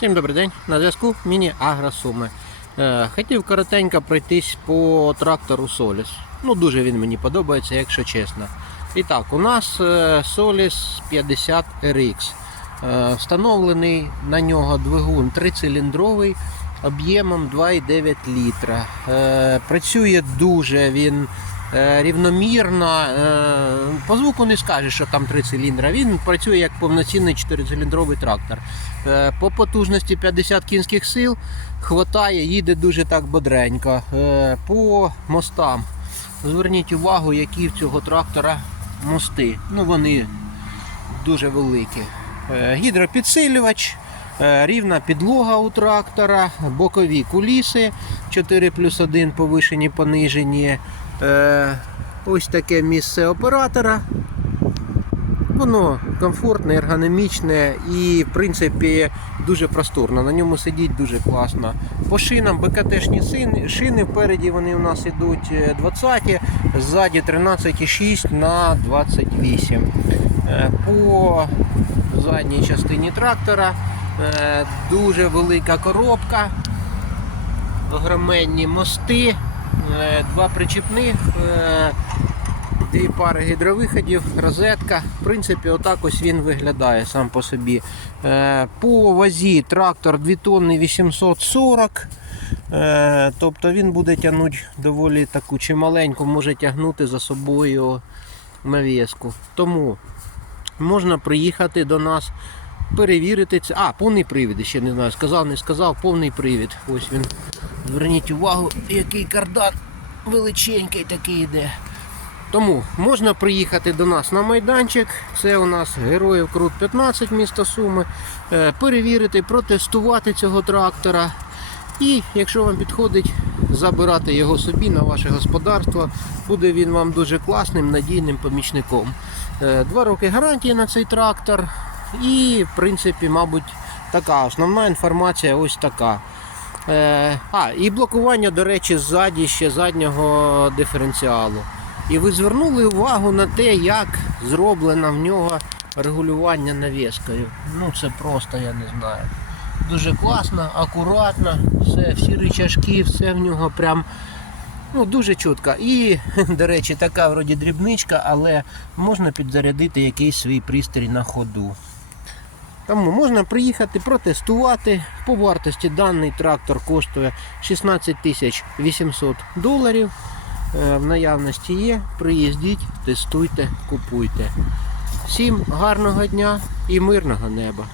Всім добрий день, на зв'язку міні Агросуми. Е, хотів коротенько пройтись по трактору Соліс. Ну, дуже він мені подобається, якщо чесно. І так, у нас е, Solis 50 RX. Е, встановлений на нього двигун трициліндровий об'ємом 2,9 літра. Працює дуже він рівномірно. Е, по звуку не скажеш, що там три циліндра. Він працює як повноцінний чотирициліндровий трактор. Е, По потужності 50 кінських сил хватає, їде дуже так бодренько. Е, По мостам. Зверніть увагу, які в цього трактора мости. Ну вони дуже великі. Е, Гідропідсилювач, е, рівна підлога у трактора, бокові куліси 4 плюс 1 повишені, понижені. Е, Ось таке місце оператора. Воно комфортне, ергономічне і, в принципі, дуже просторно. На ньому сидіть дуже класно. По шинам БКТшні шини, впереді вони у нас йдуть е, 20, ззаді 13,6 на 28. Е, По задній частині трактора е, дуже велика коробка, огроменні мости, е, два причіпних. е, Дві пари гідровиходів, розетка. В принципі, отак ось він виглядає сам по собі. Е, По вазі трактор 2 тонни 840. Е, Тобто він буде тягнути доволі таку чималеньку, може тягнути за собою навіску. Тому можна приїхати до нас, перевірити це. А, повний привід, ще не знаю, сказав, не сказав, повний привід. Ось він. Зверніть увагу, який кардан величенький такий йде. Тому можна приїхати до нас на майданчик. Це у нас Героїв Крут 15 місто Суми. е, Перевірити, протестувати цього трактора. І якщо вам підходить, забирати його собі на ваше господарство. Буде він вам дуже класним, надійним помічником. Е, Два роки гарантії на цей трактор. І, в принципі, мабуть, така основна інформація ось така. Е, а, і блокування, до речі, ззаді ще заднього диференціалу. І ви звернули увагу на те, як зроблено в нього регулювання навіскою. Ну це просто я не знаю. Дуже класно, акуратно, все, всі рычажки, все в нього прям ну, дуже чітко. І, до речі, така вроді дрібничка, але можна підзарядити якийсь свій пристрій на ходу. Тому можна приїхати протестувати. По вартості даний трактор коштує 16 тисяч 800 доларів. Е, В наявності є. Приїздіть, тестуйте, купуйте. Всім гарного дня і мирного неба!